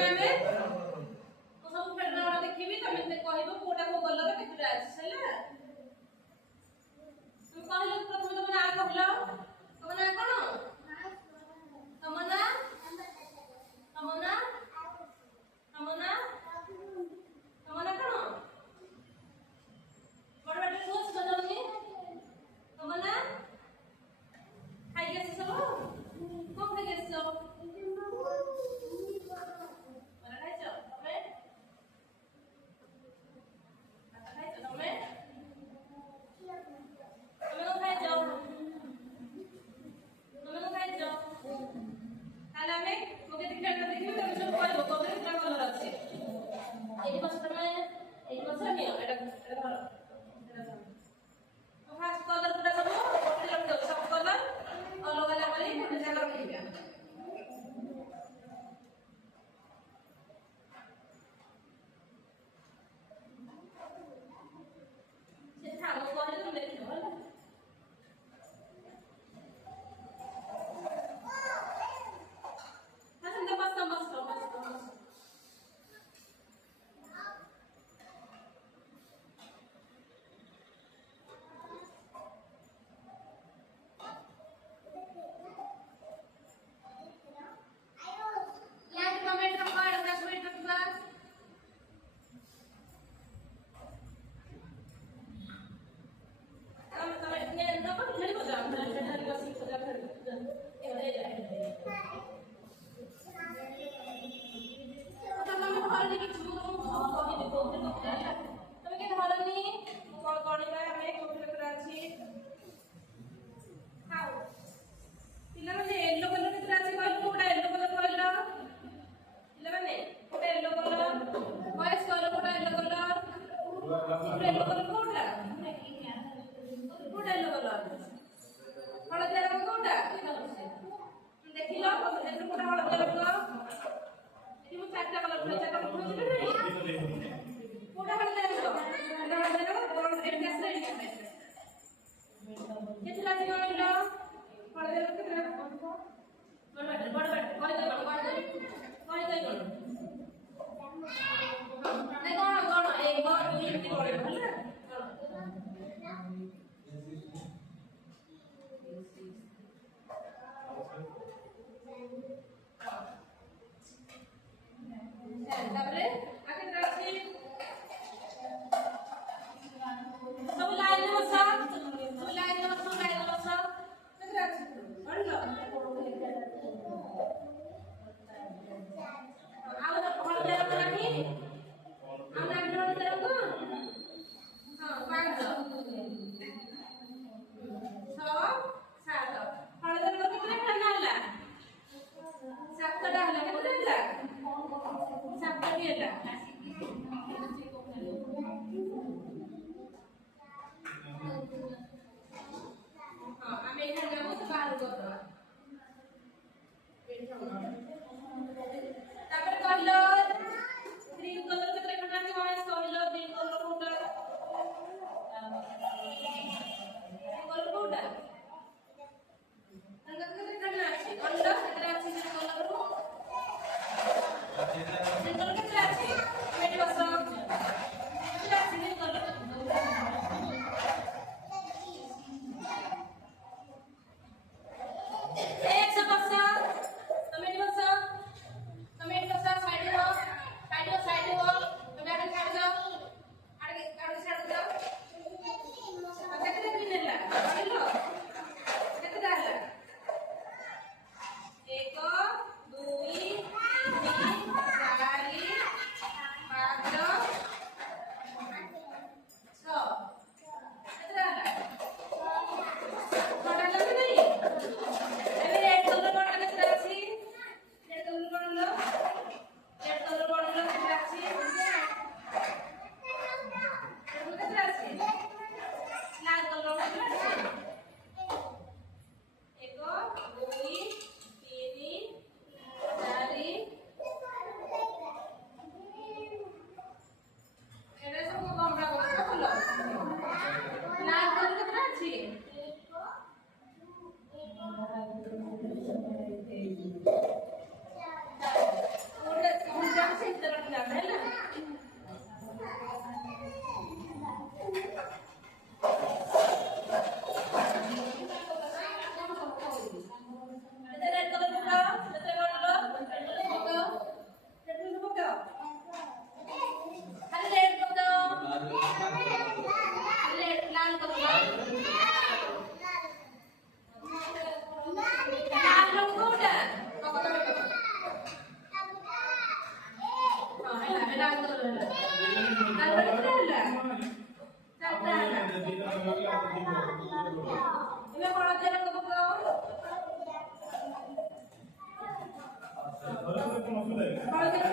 ଆମେ ମୁଁ ସବୁ ଫେଡରା ଗୁଡା ଦେଖିବି ତମେ ମତେ କହିବ କୋଉଟା କୋଉ କଲର କେତେଟା ଅଛି ହେଲା তুমি କହିଲ ପ୍ରଥମେ ତମ ନାଁ କହିଲ ତମ ନାଁ କଣ ତମ ନାଁ ତମ ନାଁ ତମ ନାଁ ତମ ନାଁ କଣ ବଡ ବଡ କୁହ ସୁନାଉନି ତମ ନାଁ ଖାଇକି ଆସିଛ ସବୁ କଣ ଖାଇକି ଆସିଛ ବରା ଖାଇଛ ତମେ ଖାଇଛ ତମେ ତମେ କଣ ଖାଇଛ ତମେ କଣ ଖାଇଛ ତାହେଲେ ଆମେ ମୁଁ କେତେ ଖେଳ ଦେଖିବି ତମେ ସବୁ କହିବ କୋଉଥିରେ କେତେ କଲର ଅଛି ଏଇଠି ବସ ତମେ ଏଇଠି ବସ ନିଅ ଏଟା ଧର ଫାଷ୍ଟ କଲର ଗୁଡା ସବୁ ଗୋଟେ ରଖିଦେବ ସବୁ କଲର ଅଲଗା ଅଲଗା କରି ଗୋଟେ ଜାଗା ରଖିବା ସେ ଥାମ କହିଲେ ତମେ ଦେଖିବ ହେଲା ଏବେ କଣ ତେଲ ପକାଅ? କଣ ତେଲ?